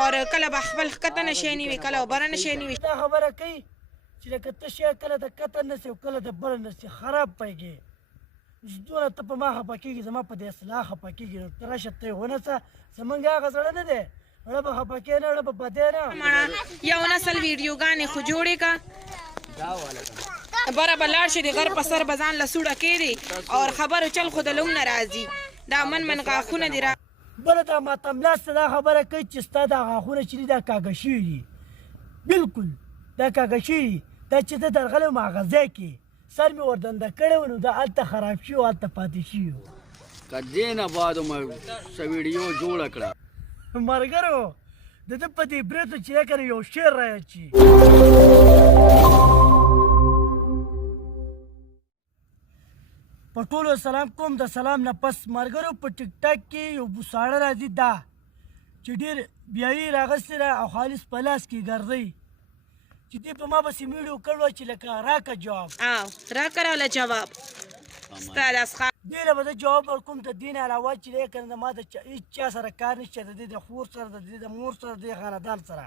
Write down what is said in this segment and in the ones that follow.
او کله به خپل ښکته نشی نیوي کله به بره نشی نیوي. دا خبره کوي چې لکه ته شی کله د کته نسی او کله د بره نسی خراب پیږي. دونه ته په ما خفه کېږي زما په دې اصلاح خفه کېږي نو ته راشه ته یې ونیسه زمونږ هغه زړه نه دی اړه به خفه کېې نه اړه به بدې نه یو نسل ویډیوګانې خو جوړې که بره به لاړ شي د غر په سر به ځان له سوړه کېدې او خبرو چل خو د لوم نه راځي دا من غاښونه دي را بله دا ماتملاسته دا خبره کوي چې ستا دا غاښونه چې دي دا کاږه شوي دي بلکل دا کاږه شوي دي دا چې ته درغلی وم هغه ځای کې سر مې وردنده کړی و نو دا هلته خراب شوي و هلته پاتې شوي و که دې نه بعد مو څه ویډیو جوړه کړه ملګرو د ده په دې بریتو چې دی که نه یو شعر رایاد شي په ټولو سلام کوم د سلام نه پس ملګرو په ټیک ټاک کې یو بوساړه راځي دا چې ډېر بیایي راغستې ده او خالص په لاس کې ګرځئ چې دې په ما پسې ویډیو کړو چې لکه راکه جواب راکه راله جواب ستا لاسخا دې له به زه جواب ورکوم د دې نه علاوه چې دی که نه ما د هېڅ چا سره کار نشته د دې د خور سره د دې د مور سره د دې خاندان سره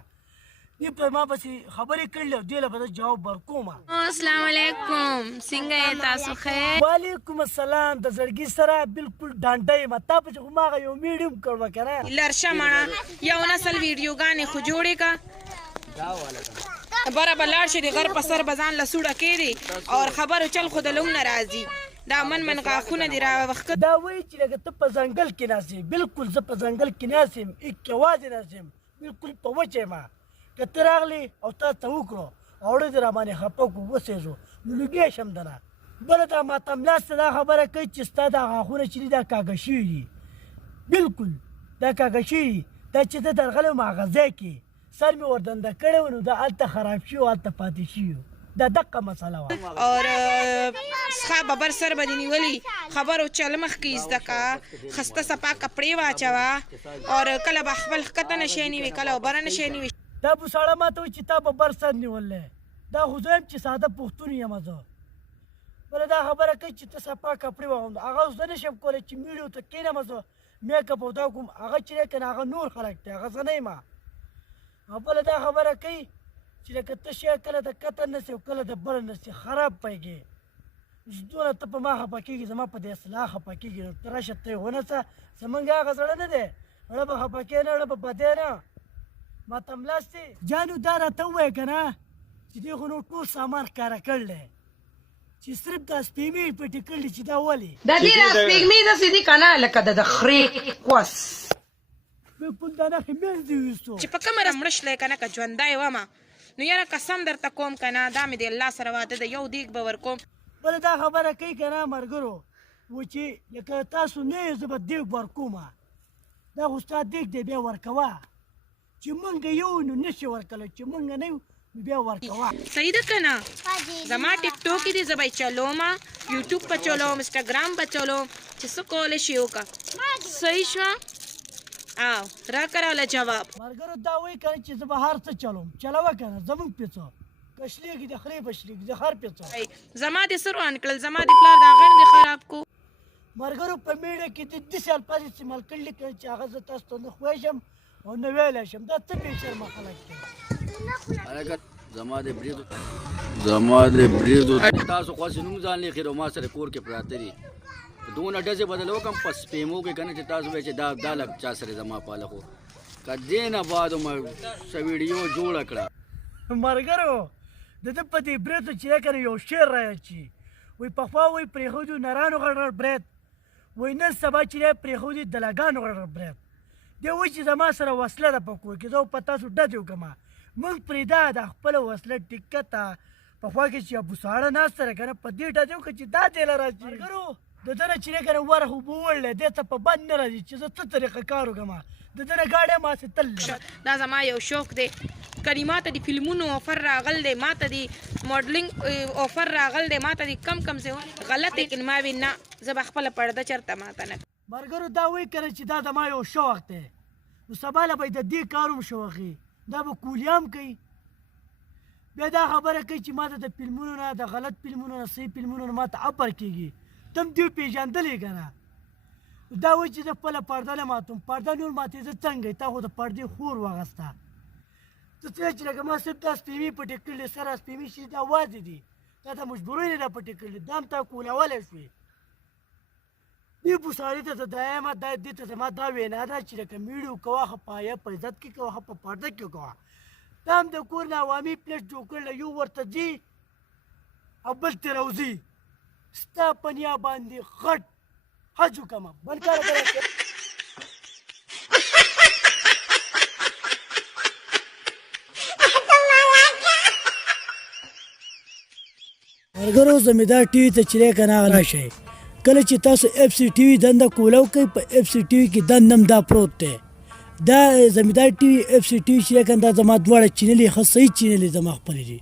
دې په ما پسې خبرې کړلې او دې له به زه جواب ورکوم. السلام علیکم څنګه یې تاسو خیر؟ وعلیکم السلام د زړګي سره بلکل ډانډه یم تا پسې خو ما هغه یو میډیم کړوه که نه لرشه مړه یو نسل ویډیوګانې خو جوړې که بره به لاړ شي د غر په سر به ځان له سوړه کېدې او خبرو چل خو د لوم نه راځي دا من غاښونه دي راوښکه دا وایي چې لکه ته په ځنګل کې ناست یې بلکل زه په ځنګل کې ناست یم هېڅ یوازې ناست یم بلکل په وچه یم که ته راغلې او تا ته وکړو او اړه دې راباندې خفه کړو وسېزو نو لوګی شم د نه بله دا ماتملاسته دا خبره کوي چې ستا دا غاښونه چې دي دا کاږه شوي دي بلکل دا کاږه شوي دي دا چې ته درغلی وم هغه ځای کې سر مې وردنده کړی و نو دا هلته خراب شوي و هلته پاتې شوي و دا دقه مسله وه اور څښا ببر سر به دې نیولي خبرو چل مخکې زده که خسته صفا کپړې واچوه اور کله به خپل ښکته نشی نیوي کله به بره نشی نیوي. دا بوساړه ما ته وایي چې تا به بر سر نیولی دا خو زه یم چې ساده پښتون یم زه بله دا خبره کوي چې ته صفا کپړې واغوندو هغه اوس زه نشم کولی چې میډیو ته کښېنم زه میکپ او دا کوم هغه چې دی که نه هغه نور خلک دی هغه زه نه یم او بله دا خبره کوي چې لکه ته شی کله د کته نسی او کله د بره نسی خراب پیږي دونه ته په ما خفه کېږي زما په دې اصلاح خفه کېږي نو ته راشه ته یې ونیسه زمونږ هغه زړه نه دی اړه به خفه کېې نه اړه به بدې نه ماتملاستې جانو دا راته ووایه که نه چې دې خو نو ټول سامان ښکاره کړلی چې صرف دا سپېمې یې پټې کړلي چې دا ولې د دې دا سپېږمې داسې دي که نه لکه د خرې کوس بلکل دا نښې منځ یې ویستو چې په کومه ورځ مړه شلی که نه که ژوندی ومه نو یاره قسم درته کوم که نه دا مې د الله سره واده ده یو دیګ به ورکوم. بله دا خبره کوي که نه ملګرو و چې لکه تاسو نه یې زه به دیګ ورکومه دا خو ستا دیګ دی بیا ورکوه چې مونږ یو نو نشي ورکولی چې مونږ نه یو نو بیا ورکوه صحیح ده که نه زما ټیک ټاک دي زه به یې چلوم یوټیوب به چلوم انسټاګرام به چلوم چې څه کولی شي وکړه صحیح شوه او راکه راله جواب ملګرو دا وایي که نه چې زه به هر څه چلوم چلوه که نه زمونږ پې څه که شلېږي د خرې به شلېږي د خر پې څه زما دې څه روان کړل زما د پلار دا غڼ دې خراب کو ملګرو په میډیا کې د داسې الفاظ استعمال کړلي که چې هغه زه تاسو ته نه خوښم او نه ویلی شم دا څه بې شرمه خلک دي زما د بریدو تاسو خوښې نوم ځان لیکي او ما سره کور کې پراته دي دونه ډزې بدله وکړم په سپېمو کې که نه چې تاسو وایئ چې دا لږ چا سره زما پاله خو که دې نه بعد مو څه ویډیو جوړه کړه ملګرو د ده په دې بریتو چې دی که نه یو شعر رایاد شي وایي پخوا وایي پرېښودي نرانو غټ غټ برید وایي نن سبا چې دی پرېښودي دلګانو غټ غټ برید دی وایي چې زما سره وسله ده په کور کې زه په تاسو ډزې وکړم موږ پرېږده د خپله وسله ټیکه ته پخوا کې چې ابوساړه ناسته ده که نه په دې ډزې وکړه چې دا ځای له راشي ملګرو د ده نه چې دی که نه ورخ اوبه وړلی دې ته په بند نه راځي چې زه څه طریقه کار وکړم د ده نه ګاډی ماسې تللی دا زما یو شوق دی کله ما ته د فلمونو آفر راغل دی ما ته د ماډلینګ آفر راغل دی ما ته د کم کم څه غلط لیکن ما وی نه زه به خپله پرده چېرته ما ته نه ملګرو دا وایي که نه چې دا زما یو شوق دی نو سبا له به یې د دې کار هم شوق وي دا به کولیام کوي بیا دا خبره کوي چې ما ته د فلمونو نه د غلط فلمونو نه صحیح فلمونو نه ما ته افر کېږي ته هم دې پېژندلی که نه دا وایي چې زه خپله پرده نه ماتوم پرده نور ماتې زه څنګه تا خو د پردې خور واغسته ته څه چې لکه ما صرف دا سپېمې پټې کړلې سره سپېمې شي دا وازې دي دا ته مجبورۍ نه دا پټې کړلې دا هم تا کولولی شوې دې بوساري ته زه دایم دې ته زما دا وینا ده چې لکه میډیو کوه ښه په عیب په عزت کې کوه ښه په پرده کې کوه دا هم د کور نه عوامي پلیټ جوړ کړله یو ورته ځي او بل ترې راوځي ستا په نیا باندې غټ حج وکړمه بل کار ملګرو زمیندار ټي وي ته چې دی که نه راشئ کله چې تاسو اف سی ټي وي دنده کولاو کوئ په اف سی ټي وي کې دنده هم دا پروت دی دا زمیندار ټي وي اف سی ټي وي چې دی که دا زما دواړه چینلې ښه صحیح چینلې زما خپلې دي